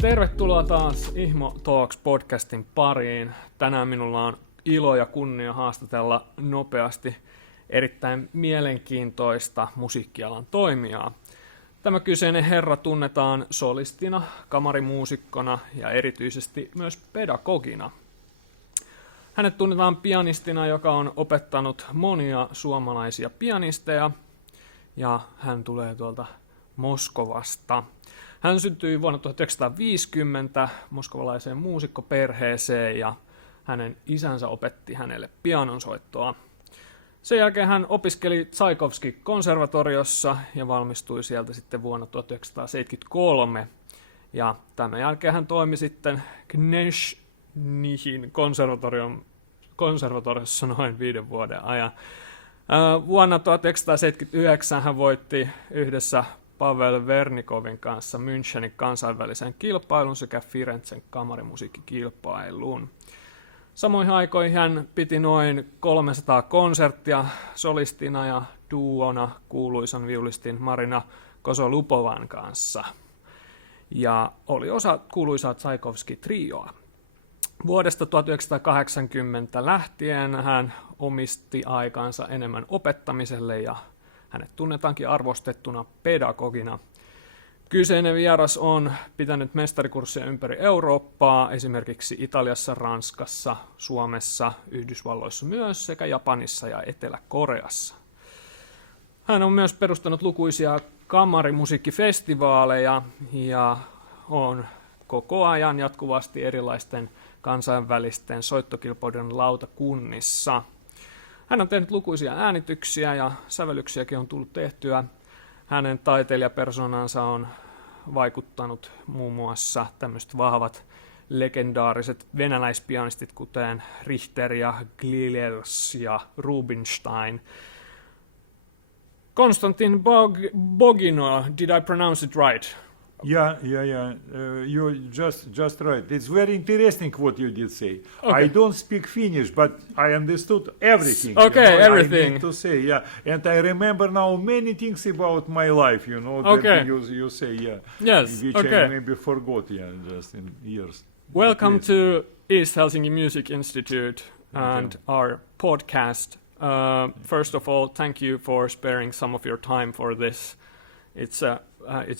Tervetuloa taas IHMO Talks podcastin pariin. Tänään minulla on ilo ja kunnia haastatella nopeasti erittäin mielenkiintoista musiikkialan toimijaa. Tämä kyseinen herra tunnetaan solistina, kamarimuusikkona ja erityisesti myös pedagogina. Hänet tunnetaan pianistina, joka on opettanut monia suomalaisia pianisteja, ja hän tulee tuolta Moskovasta. Hän syntyi vuonna 1950 moskovalaiseen muusikkoperheeseen ja hänen isänsä opetti hänelle pianonsoittoa. Sen jälkeen hän opiskeli Tchaikovsky-konservatoriossa ja valmistui sieltä sitten vuonna 1973. Ja tämän jälkeen hän toimi sitten Gnezhnihin konservatoriossa noin 5 vuoden ajan. Vuonna 1979 hän voitti yhdessä Pavel Vernikovin kanssa Münchenin kansainvälisen kilpailun sekä Firenzen kamarimusiikkikilpailun. Samoihin aikoihin hän piti noin 300 konserttia solistina ja duona kuuluisan viulistin Marina Kozolupovan kanssa. Ja oli osa kuuluisaa Tchaikovsky-trioa. Vuodesta 1980 lähtien hän omisti aikansa enemmän opettamiselle ja hänet tunnetaankin arvostettuna pedagogina. Kyseinen vieras on pitänyt mestarikurssia ympäri Eurooppaa, esimerkiksi Italiassa, Ranskassa, Suomessa, Yhdysvalloissa myös sekä Japanissa ja Etelä-Koreassa. Hän on myös perustanut lukuisia kamarimusiikkifestivaaleja ja on koko ajan jatkuvasti erilaisten kansainvälisten soittokilpailujen lautakunnissa. Hän on tehnyt lukuisia äänityksiä ja sävellyksiäkin on tullut tehtyä. Hänen taiteilijapersonansa on vaikuttanut muun muassa tämmöiset vahvat legendaariset venäläispianistit, kuten Richter ja Glilers ja Rubinstein. Konstantin Bogino, did I pronounce it right? Yeah. You're just right. It's very interesting what you did say. Okay. I don't speak Finnish, but I understood everything. Okay, everything. I need to say, yeah. And I remember now many things about my life, Okay. That you say, yeah. Yes, which okay. I maybe forgot, just in years. Welcome to East Helsinki Music Institute and our podcast. First of all, thank you for sparing some of your time for this. It's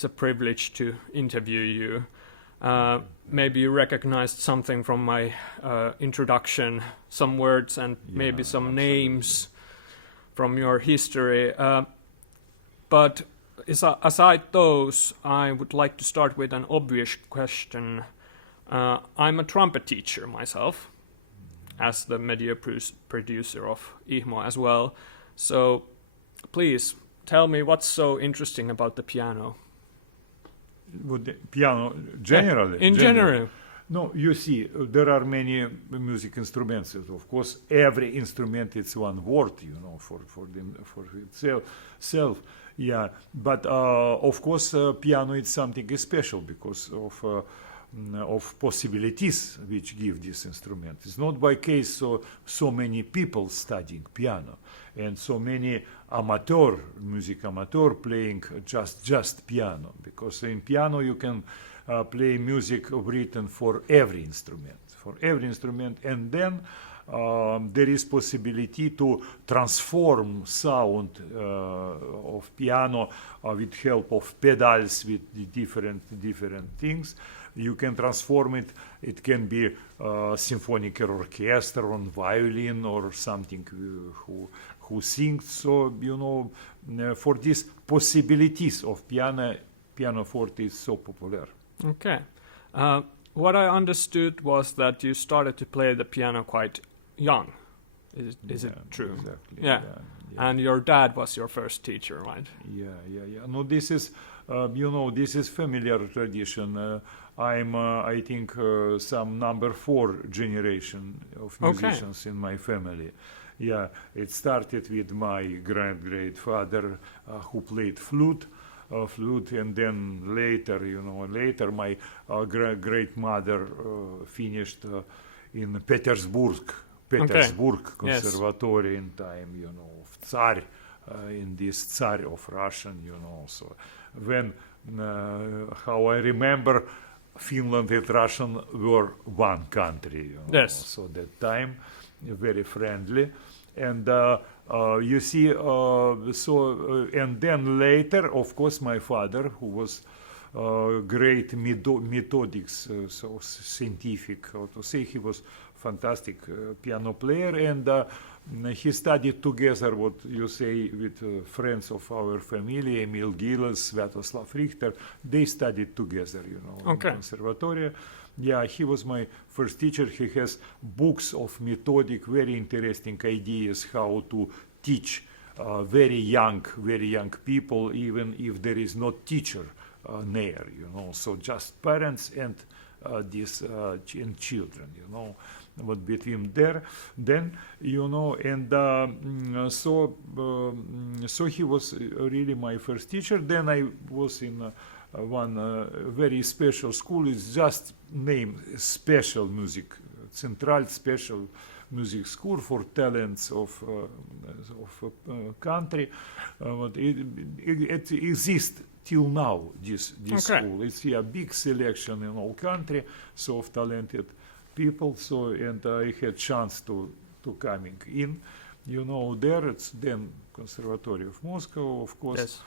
a privilege to interview you. Maybe you recognized something from my introduction, some words and maybe some absolutely. names from your history. But aside those, I would like to start with an obvious question. I'm a trumpet teacher myself, as the media producer of IHMO as well. So please, tell me what's so interesting about the piano. With the piano, generally? In general. No, you see, there are many music instruments. Of course, every instrument is one word, for itself. Yeah, but of course, piano is something special because of possibilities which give this instrument. It's not by case so many people studying piano and so many music amateur playing just piano, because in piano you can play music written for every instrument, and then there is possibility to transform sound of piano with help of pedals, with different things. You can transform it. It can be symphonic orchestra on violin or something who sings. So for these possibilities of pianoforte is so popular. Okay. What I understood was that you started to play the piano quite young. Is it true? Exactly. Yeah. And your dad was your first teacher, right? Yeah. No, this is this is familiar tradition. I'm I think some number 4 generation of musicians in my family. Yeah, it started with my great-grandfather who played flute, and then later my great-mother finished in Petersburg Conservatory in time, of Tsar, in this Tsar of Russian, So when, how I remember, Finland and Russian were one country. Yes. So that time, very friendly. And you see, and then later, of course, my father, who was great methodics, so scientific, how to say, he was fantastic piano player, and he studied together, what you say, with friends of our family, Emil Giles, Sviatoslav Richter. They studied together, in conservatory. Yeah, he was my first teacher. He has books of methodic, very interesting ideas how to teach very young people, even if there is no teacher near, So just parents and these and children, What between there, then, and so he was really my first teacher. Then I was in one very special school. It's just named Special Music, Central Special Music School for talents of country. But it exists till now. This school. It's a big selection in all country, so of talented people. So and I had chance to coming in. There it's then Conservatory of Moscow, of course. Yes.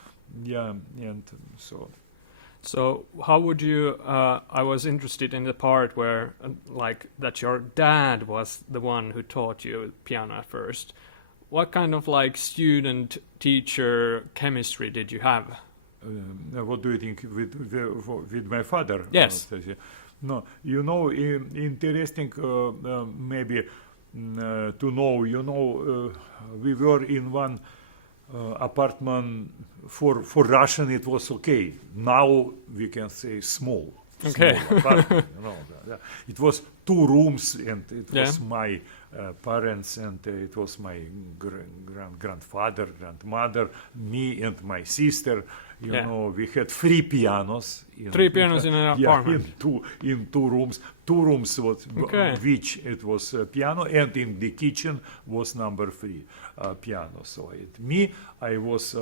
Yeah, and so. So how would you, I was interested in the part where, that your dad was the one who taught you piano at first. What kind of student-teacher chemistry did you have? What do you think with my father? Yes. No, interesting maybe to know, we were in one apartment. For Russian it was okay. Now we can say small apartment. It was 2 rooms, and it was my parents, and it was my grandfather, grandmother, me, and my sister. We had 3 pianos. 3 pianos in an apartment. In two rooms. 2 rooms was which it was piano, and in the kitchen was number 3 piano. So I was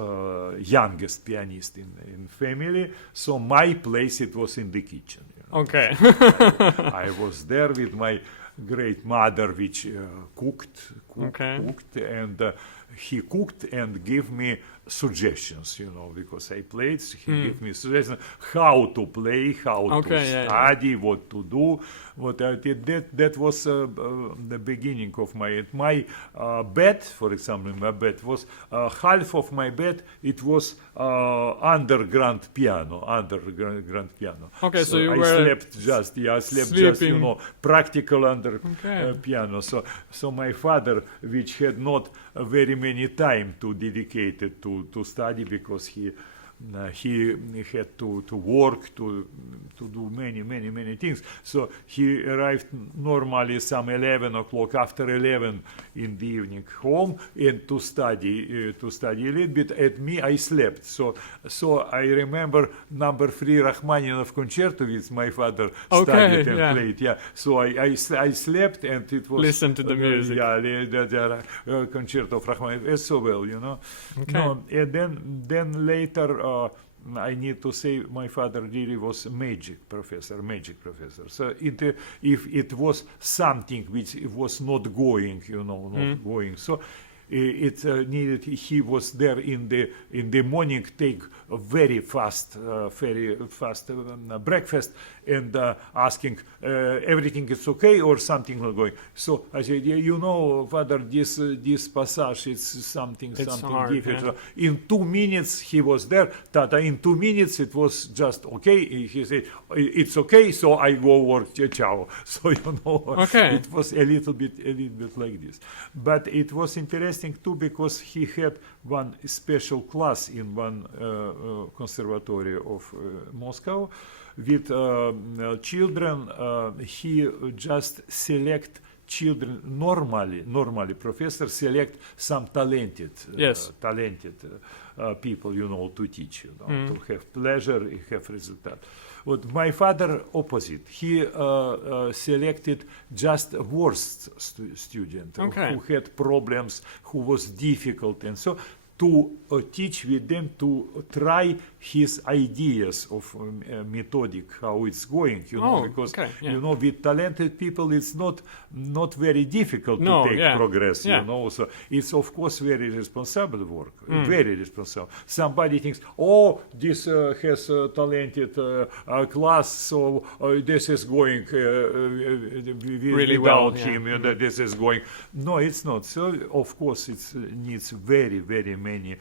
youngest pianist in family. So my place it was in the kitchen. Okay. I was there with my great mother, which cooked, and he cooked and gave me suggestions, because I played. He gave me suggestions how to play, how to study, what to do. What I did, that was the beginning of my bed. For example, my bed was half of my bed. It was underground piano. Okay, so you I were slept just practical under piano. So my father, which had not very many time to dedicate it to study, because he had to work, to do many things. So he arrived normally some 11 o'clock, after 11 in the evening home, and to study a little bit. At me, I slept. So I remember number 3 Rachmaninoff concerto with my father studied and played. Yeah. So I slept, and it was listen to the music. The concerto of Rachmaninoff so well, Okay. No, and then later. I need to say my father really was magic professor. So if it was something which was not going, going, so it needed. He was there in the morning, take a very fast breakfast, and asking everything is okay or something not going. So I said, Father, this passage is something hard, difficult. In 2 minutes he was there. Tata, in 2 minutes it was just okay. He said it's okay, so I go work. Ciao. So it was a little bit like this. But it was interesting too, because he had one special class in one conservatory of Moscow with children. He just select children normally professor select some talented people, to teach, to have pleasure, have result. But my father opposite. He selected just worst student who had problems, who was difficult, and so to teach with them, to try his ideas of methodic, how it's going, because with talented people it's not very difficult to take progress, so it's of course very responsible work, very responsible. Somebody thinks, this has a talented class, so this is going really without well, him, this is going. No, it's not. So of course it needs very many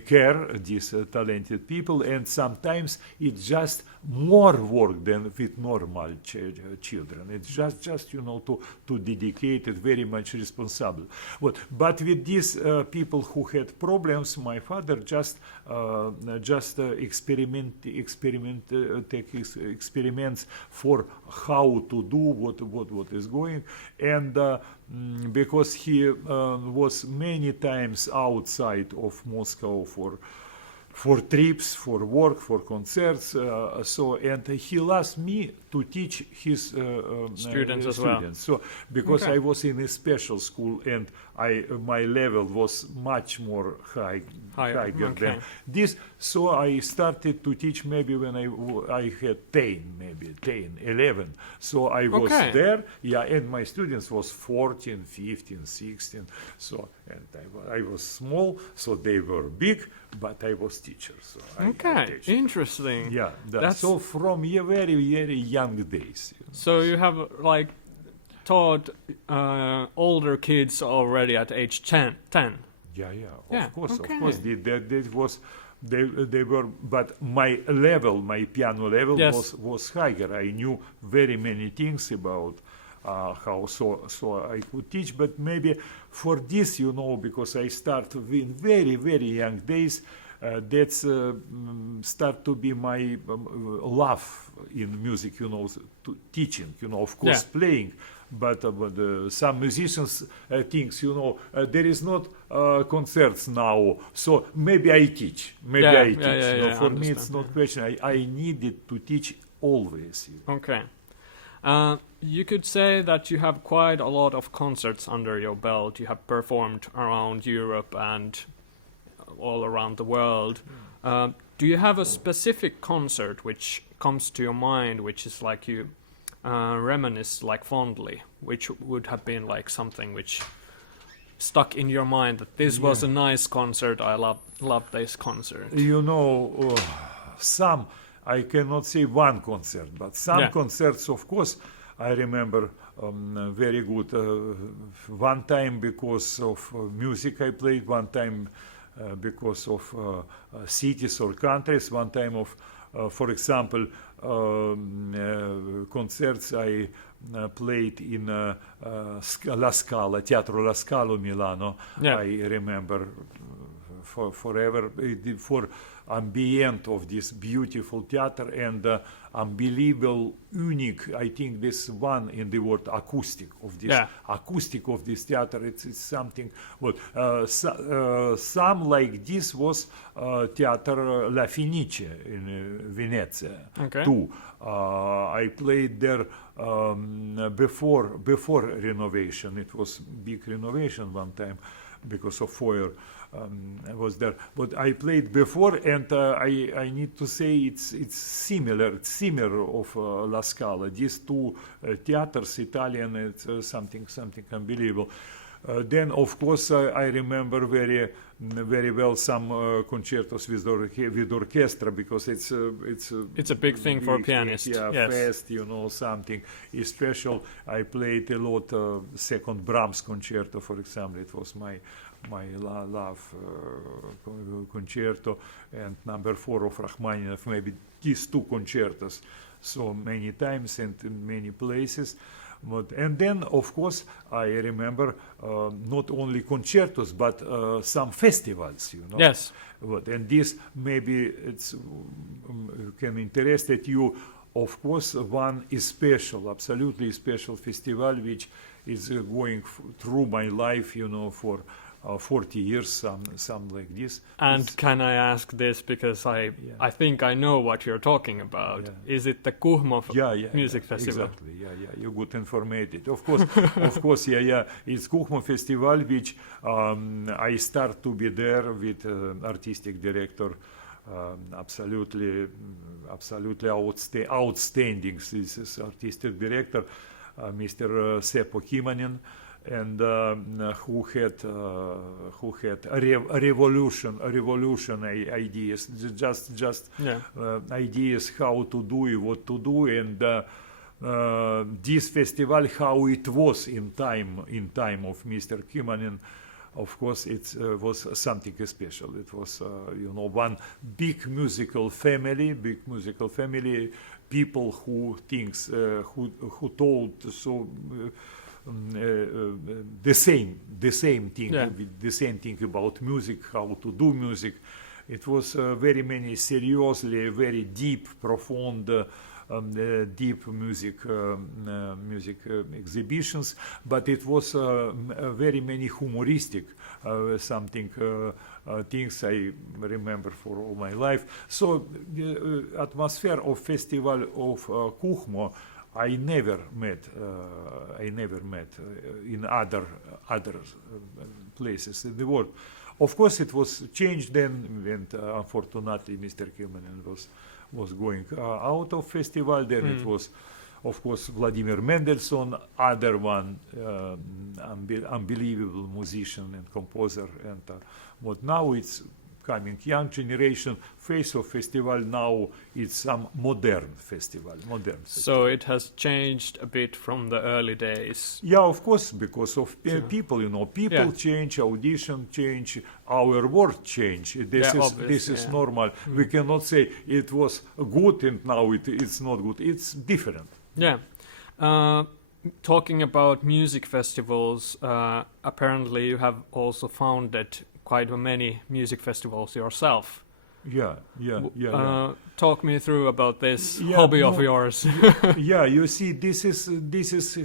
care, these talented people, and sometimes it's just more work than with normal children. It's just to dedicate it, very much responsible. But with these people who had problems, my father just experiments for how to do what is going, and because he was many times outside of Moscow for trips, for work, for concerts, and he asked me to teach his students as well. So because I was in a special school and my level was much more higher than this, so I started to teach maybe when I had 10, 11. So I was there, and my students was 14, 15, 16. So and I was small, so they were big, but I was teacher. So I interesting. Yeah, that's so from very young days. So you have taught older kids already at age 10. Of course. They were, but my piano level was higher. I knew very many things about how so I could teach, but maybe for this, because I started in very young days, that's start to be my love in music, to teaching, of course playing, but some musicians thinks, there is not concerts now, so maybe I teach, for me it's not question. I needed to teach always. Okay. You could say that you have quite a lot of concerts under your belt. You have performed around Europe and all around the world. Do you have a specific concert which comes to your mind, which is like you reminisce fondly, which would have been something which stuck in your mind that this was a nice concert, I love this concert? Some, I cannot say one concert, but some concerts, of course, I remember very good. One time because of music I played, one time because of cities or countries, one time of, for example, concerts I played in La Scala, Teatro La Scala, Milano. I remember forever, for ambient of this beautiful theater and unbelievable, unique, I think this one in the word acoustic of this theater, it's something. Some like this was Theater La Fenice in Venice too. I played there before renovation. It was big renovation one time because of fire. I was there, but I played before, and I need to say it's similar of La Scala. These two theaters, Italian, it's something unbelievable. Then, of course, I remember very well some concertos with orchestra, because it's a big thing for a pianist. Fast, something special. I played a lot. Second Brahms concerto, for example, it was my love concerto, and number 4 of Rachmaninoff, maybe these two concertos, so many times and in many places. And then, of course, I remember not only concertos, but some festivals, Yes. And this maybe it's can interest you. Of course, one is special, absolutely special festival, which is going through my life, 40 years, some like this. And can I ask this, because I think I know what you're talking about. Yeah. Is it the IHMO music festival? Exactly. Yeah. You got informated. Of course. Yeah. It's IHMO festival, which I start to be there with artistic director. Absolutely outstanding. This is artistic director, Mr. Seppo Kimanen, and who had revolutionary ideas, just ideas how to do, what to do, and this festival, how it was in time of Mr. Kimanen. Of course, it was something special. It was, one big musical family, people who thinks, who told so the same thing, the same thing about music, how to do music. It was very many seriously, very deep, profound. Deep music exhibitions, but it was very many humoristic things I remember for all my life. So the atmosphere of festival of IHMO I never met in other places in the world. Of course, it was changed then, and unfortunately, Mr. Kimanen was going out of festival. Then it was, of course, Vladimir Mendelssohn, other one unbelievable musician and composer. And but now it's coming young generation. Face of festival now it's some modern festival. So it has changed a bit from the early days. Yeah, of course, because of people. People change, audition change, our world change. This is normal. We cannot say it was good and now it's not good. It's different. Yeah. Talking about music festivals, apparently you have also founded quite many music festivals yourself. Yeah. Talk me through about this hobby of yours. Yeah, you see, this is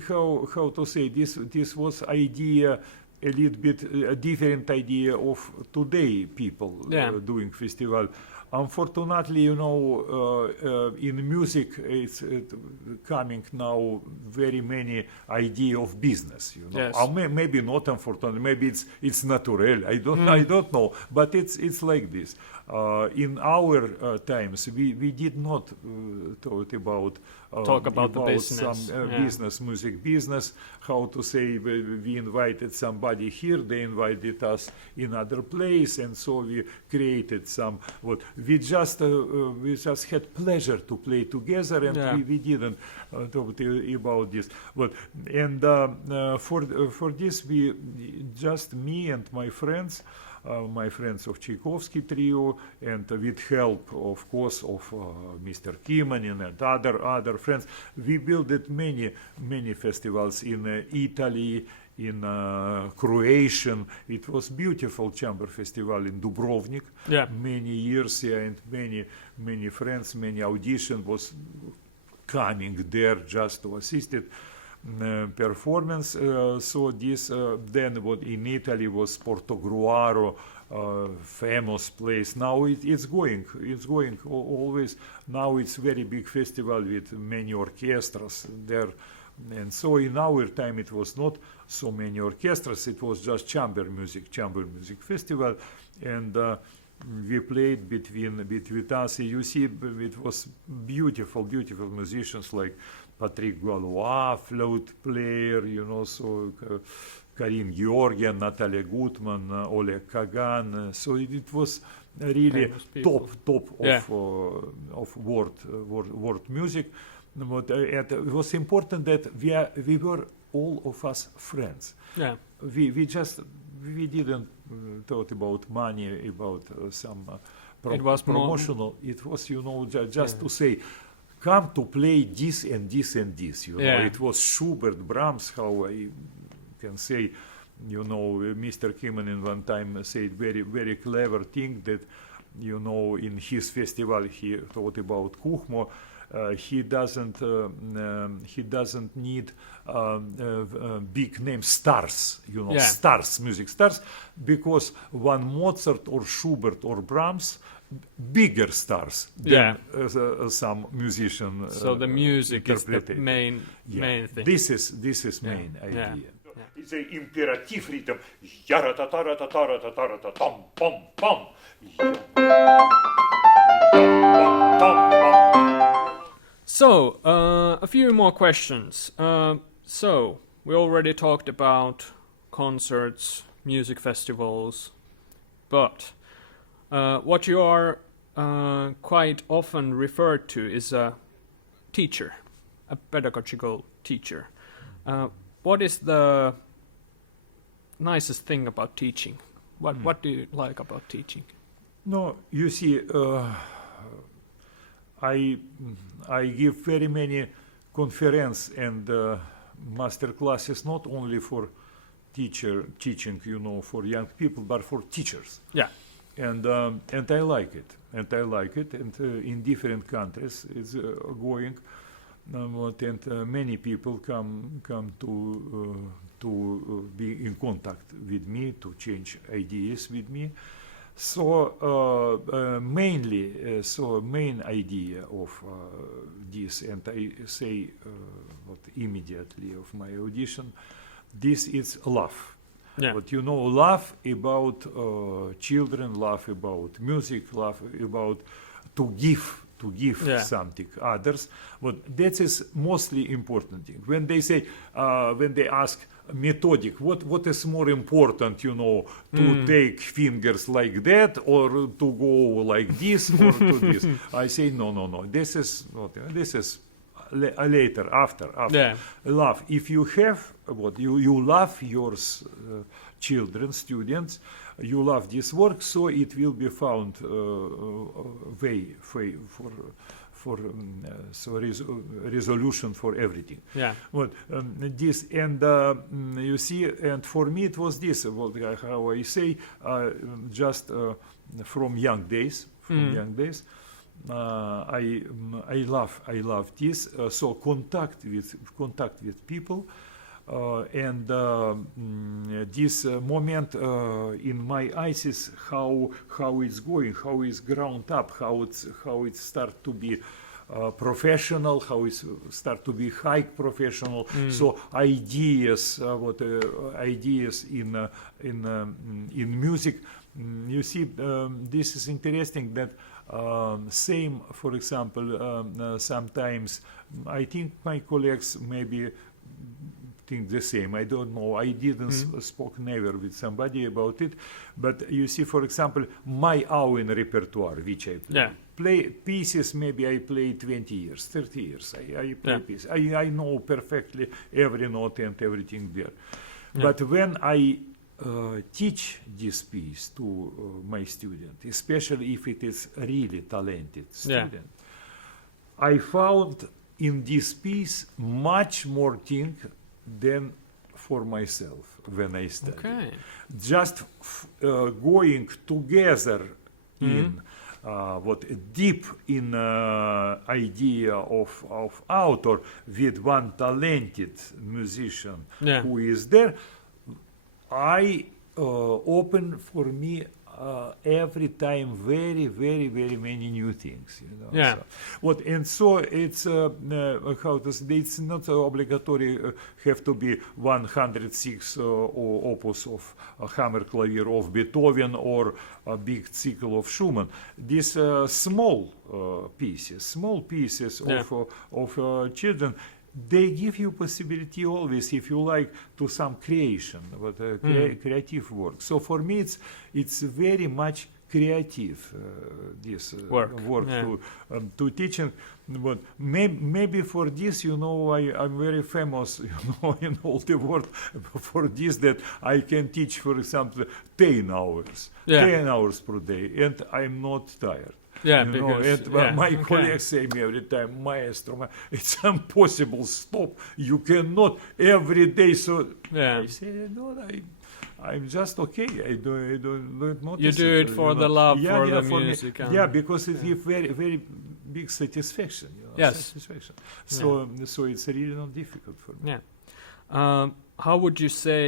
how to say this was idea a little bit a different idea of today people doing festival. Unfortunately, in music it's coming now very many idea of business. Yes. Maybe not unfortunately. Maybe it's natural. I don't know. But it's like this. In our times, we did not talk about the business. Some business, music business. How to say? We invited somebody here. They invited us in other place, and so we created some. We just had pleasure to play together, and we didn't talk about this. For this, we just me and my friends of Tchaikovsky trio, and with help, of course, of Mr. Kimanen and other friends, we built many festivals in Italy, in Croatian. It was beautiful chamber festival in Dubrovnik. Many years, and many friends, many audition was coming there just to assist it. Performance. So this then what in Italy was Portogruaro, famous place. Now it's going always. Now it's very big festival with many orchestras there. And so in our time it was not so many orchestras. It was just chamber music festival, and we played between us. You see, it was beautiful musicians like Patrick Galois, flute player, so Karin Georgian, Natalia Gutman, Oleg Kagan. So it was really top of world music. But it was important that we were all of us friends. Yeah. We didn't talk about money, about some it was promotional. It was just to say, come to play this and this and this. It was Schubert, Brahms. How I can say, Mr. Kimanen one time said very very clever thing that in his festival he thought about IHMO. he doesn't need big name stars, stars, music stars, because one Mozart or Schubert or Brahms, bigger stars than some musician. So the music is the main thing. This is main idea. It's an imperative rhythm. Tam pam pam. So, a few more questions. So, we already talked about concerts, music festivals, but what you are quite often referred to is a teacher, a pedagogical teacher. What is the nicest thing about teaching? What do you like about teaching? No, you see, I give very many conference and master classes, not only for teaching, for young people, but for teachers. Yeah. And I like it. And in different countries it's going. Many people come to be in contact with me, to change ideas with me. So main idea of this, and I say immediately of my audition, this is love. Yeah. But love about children, love about music, love about to give something others. But that is mostly important thing. When they say, when they ask methodic, what is more important, to take fingers like that or to go like this or to this? I say no. This is later, after. Yeah. Love. If you have you love your children, students, you love this work, so it will be found way for resolution for everything. Yeah. But this and you see, and for me it was this. How I say, just from young days. I love this. So contact with people. And this moment in my eyes is how it's going, how it's ground up, how it start to be professional, how it start to be high professional. So ideas, ideas in music. You see, this is interesting that same, for example, sometimes I think my colleagues maybe think the same. I don't know. I didn't spoke never with somebody about it. But you see, for example, my own repertoire, which I play pieces. Maybe I play 20 years, 30 years. I play pieces. I know perfectly every note and everything there. But when I teach this piece to my student, especially if it is really talented student, I found in this piece much more thing than for myself when I study. Okay. Just going together in deep in idea of author with one talented musician who is there, I open for me every time very, very, very many new things. So it's how to say, it's not obligatory have to be 106 opus of Hammerklavier of Beethoven or a big cycle of Schumann. These small pieces of children. They give you possibility always, if you like, to some creation, creative work. So for me, it's very much creative this work to teaching. But maybe for this, I'm very famous, in all the world for this, that I can teach, for example, 10 hours per day, and I'm not tired. My colleagues say me every time, Maestro, it's impossible, stop, you cannot every day. So I say, no, I'm just okay. I don't notice. You do it for the love for the music. Because it gives very, very big satisfaction. Yes. Satisfaction. So it's really not difficult for me. Yeah. How would you say,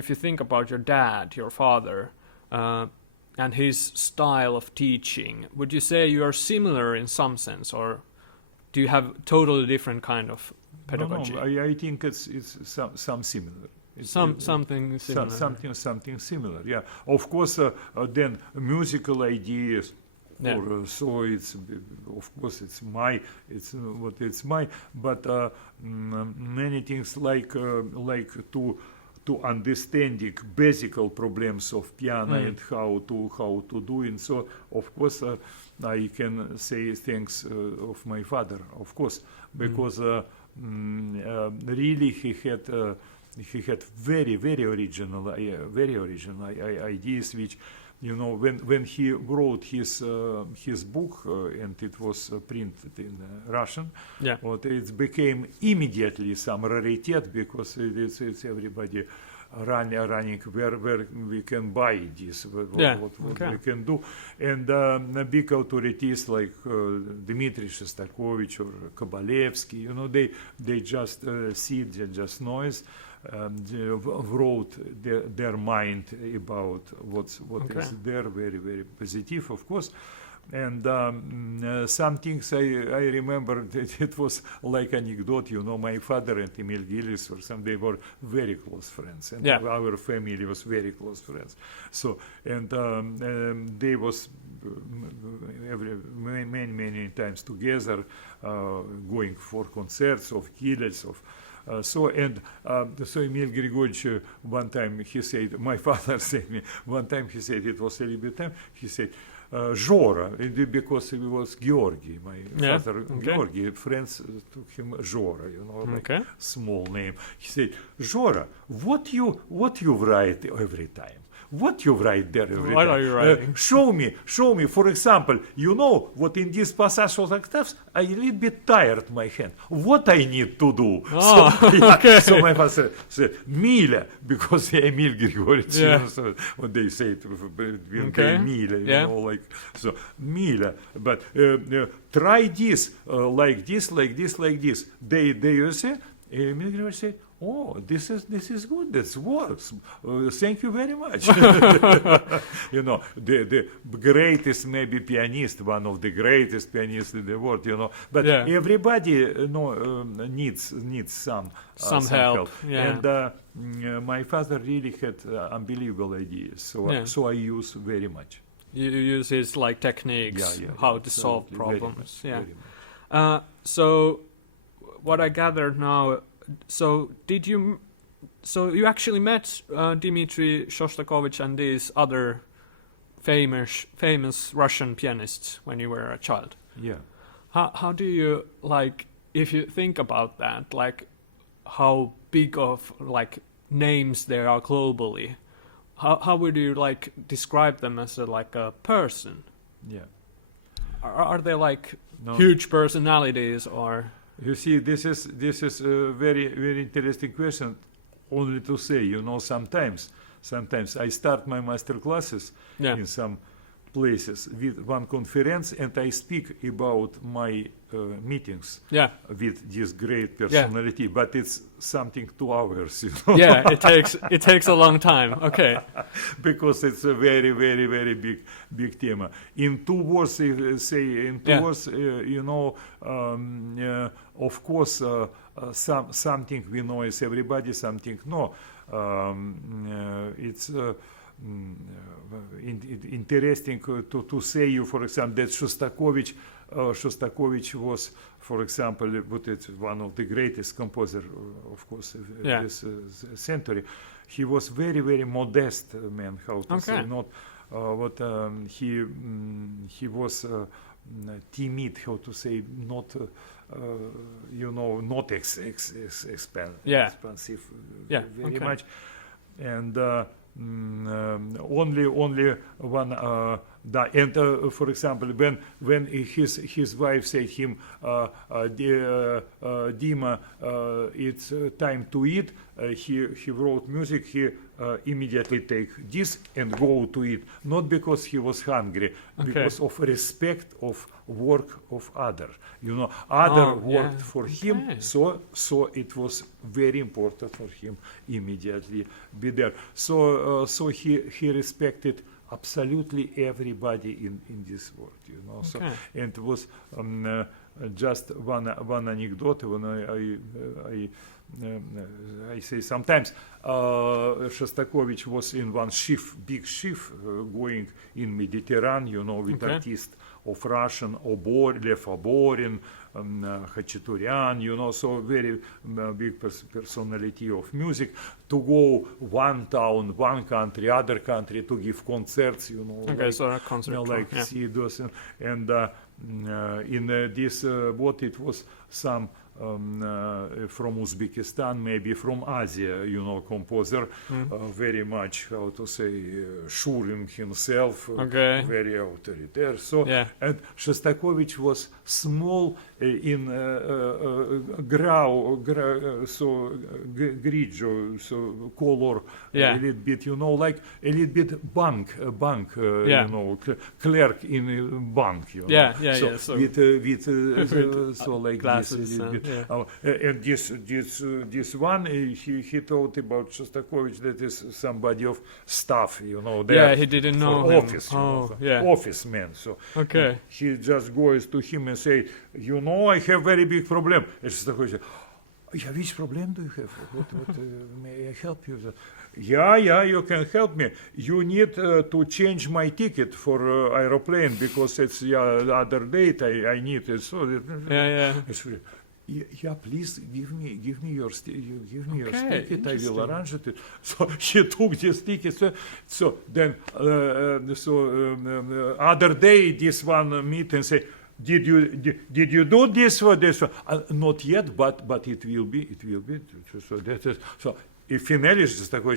if you think about your dad, your father, and his style of teaching, would you say you are similar in some sense, or do you have totally different kind of pedagogy? No, I think it's some similar. Something similar. Something similar. Yeah. Of course, then musical ideas. Yeah. Or, so it's of course it's my. But many things like to understanding basic problems of piano and how to do it. So of course I can say thanks of my father, of course, because really he had very original ideas, which, you know, when he wrote his book and it was printed in Russian, it became immediately some rarity, because it's everybody running where we can buy this, what we can do. And big authorities like Dmitry Shostakovich or Kobalevsky, you know, they just they just noise. Wrote their mind about what is there, very positive, of course. And some things I remember that it was like anecdote, you know, my father and Emil Gillis or some, they were very close friends, and our family was very close friends. So, and they was many times together, going for concerts of Gillis, of so Emil Grigorьevich, one time he said, my father said me, one time he said, it was a little bit time, he said, Zhora, because he was Georgi, my father, Georgi, friends took him Zhora, you know, like small name. He said, Zhora, what you write every time? What you write there every time? What are you writing? Show me. For example, you know what in this passage of octaves, I a little bit tired my hand. What I need to do? So my father said, Mila, because Emil Grigorьevich, you know, so what they say Mila, you know, like so Mila. But try this, like this. They you say, Emil Grigorьevich said, oh, this is good. This works. Thank you very much. You know, the greatest maybe pianist, one of the greatest pianists in the world. You know, but everybody needs some help. Yeah. And my father really had unbelievable ideas. So I use very much. You use his like techniques, how to solve problems. Very much. So what I gathered now. So you actually met Dmitry Shostakovich and these other famous Russian pianists when you were a child? Yeah. How do you, like, if you think about that, like how big of like names there are globally, how would you like describe them as a person? Yeah. Are they like huge personalities, or? You see, this is a very interesting question. Only to say, you know, sometimes I start my master classes in some places with one conference, and I speak about my meetings with this great personality. But it's something 2 hours, you know. Yeah, it takes a long time. Okay. Because it's a very big theme. In 2 words, you know, of course, something we know is everybody, something no. It's interesting to say you, for example, that Shostakovich was, for example, one of the greatest composers, of course, this century. He was very modest man. How to say? Not he was timid. How to say? Not you know, not expensive. Very much, and. Only one And for example, when his wife said him, Dima, it's time to eat, he wrote music. He immediately take this and go to eat, not because he was hungry, because of respect of work of other. Other worked for him, so it was very important for him immediately be there. So he respected absolutely everybody in this world, So, and it was just one anecdote when I say sometimes Shostakovich was in one big ship going in Mediterranean, with artists of Russian, Lev Oborin, Khachaturian, so very big personality of music, to go one town, one country, other country to give concerts, so a concert see those, and in this what it was some from Uzbekistan, maybe from Asia, composer, very much, how to say, sure in himself, very authoritarian. So, and Shostakovich was small in grigio, so color, a little bit, like a little bit bank, clerk in a bank, So with so like glasses, this. And this one, he thought about Shostakovich that is somebody of staff, he didn't know him. Office, office man. So he just goes to him and say, I have very big problem. And Shostakovich said, which problem do you have? What may I help you? You can help me. You need to change my ticket for aeroplane because it's the other date I need it. So please give me your ticket. I will arrange it. So he took this ticket. So then other day this one meet and say, did you do this for this one? Not yet, but it will be. So that is so. If finally just такой,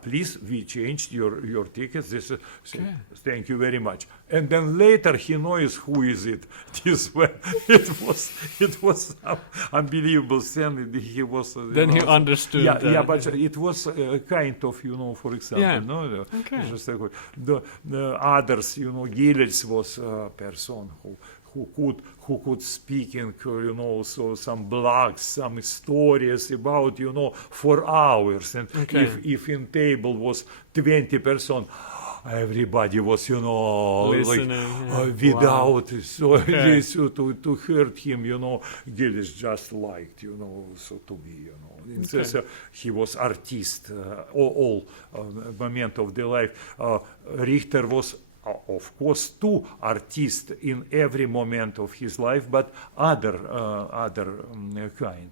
please, we changed your tickets. This is, thank you very much. And then later he knows who is it. This way, it was unbelievable scene. He was. Then he understood. But it was kind of, for example, just the others, Gilels was a person who could speak in, so some blogs, some stories about, for hours. And if in table was 20 person, everybody was, listening, without to hurt him, Gilles just liked, so to be, So he was artist, all moment of the life. Richter was, of course, two artists in every moment of his life, but other kind.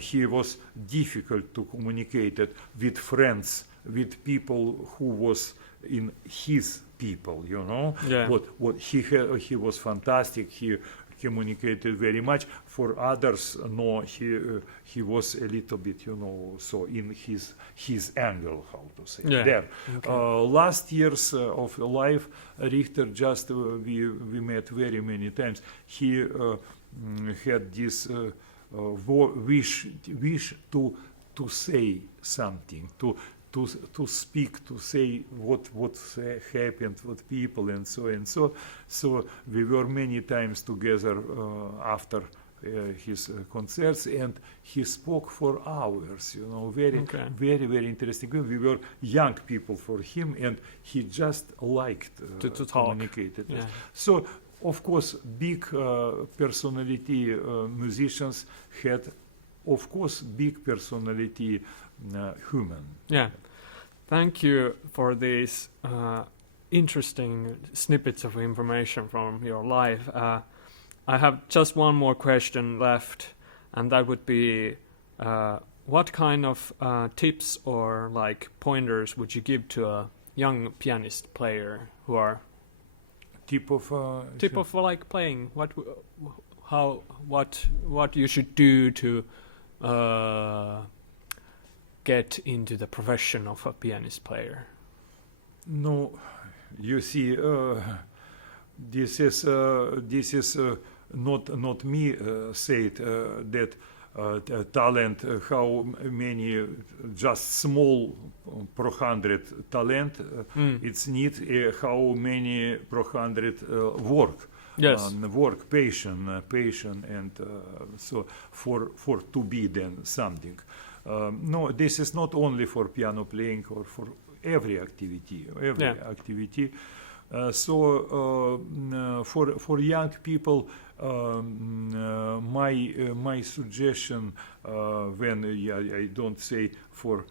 He was difficult to communicate with friends, with people who was in his people. What he was fantastic. He communicated very much. For others, no, he was a little bit, so in his angle, how to say, there. Last years of life, Richter just, we met very many times. He had this wish to say something, to speak, to say what happened with people and so. So we were many times together after his concerts, and he spoke for hours. Very interesting. We were young people for him, and he just liked to talk. Communicated. So of course, big personality musicians had, of course, big personality human. Thank you for these interesting snippets of information from your life. I have just one more question left, and that would be, what kind of tips or pointers would you give to a young pianist player who are tip of playing? What you should do to get into the profession of a pianist player? No, you see, this is not me said that talent, how many just small per 100 talent it's need, how many per 100 work. Yes. Work, passion, and so for to be then something. No, this is not only for piano playing or for every activity. For young people, my suggestion, when I don't say for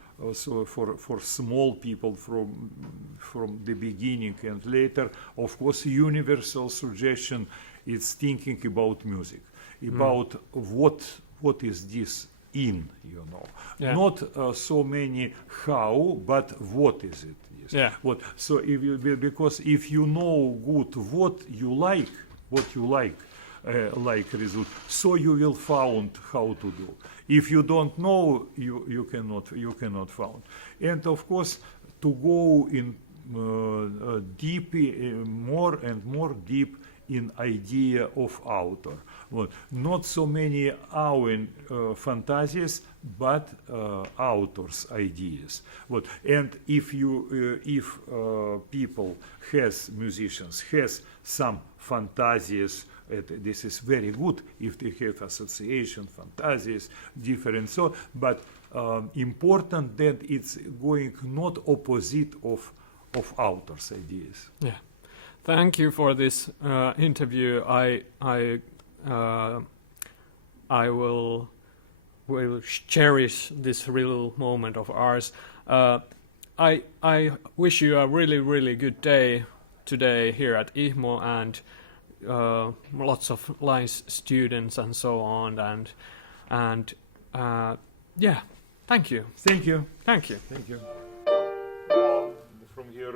small people from the beginning and later, of course, universal suggestion is thinking about music, about what is this in, you know, not so many how, but what is it? Yes. Yeah. What? So because if you know good what you like result, so you will found how to do. If you don't know, you cannot found. And of course, to go in deep, more and more deep in idea of author. Well, not so many our fantasies, but author's ideas. Well, and if people musicians has some fantasies, this is very good if they have association, fantasies, different. So, but important that it's going not opposite of author's ideas. Yeah. Thank you for this interview. I will cherish this real moment of ours. I wish you a really good day today here at IHMO, and lots of nice students and so on. And yeah, thank you. Thank you. Thank you. Thank you. From here,